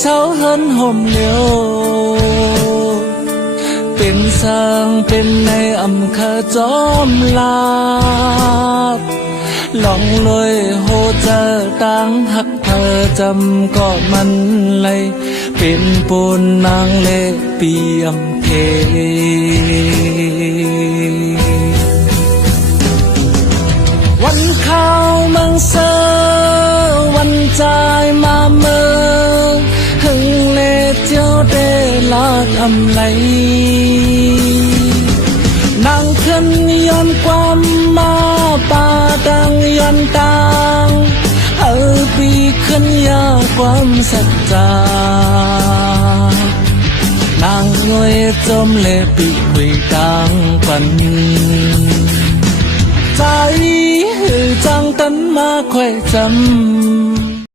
เสาเฮินห่มเหลียวเป็นสร้างเป็นในอำเภอจอมลาดลองลอยโหเจอต่างหักเธอจำก็มันเลยเป็นปูนนางเล่เปียมเควันข้าวมังเซอวันใจมาเมื่อหึงเล่เจ้าเดลาทำไรนางขึ้นย้อนความมาป่าดังย้อนตังปีขึ้นยาวความสัจจานางงวยจมเล่ปีคุยกลางปันใจจังตันมาค่อยจำ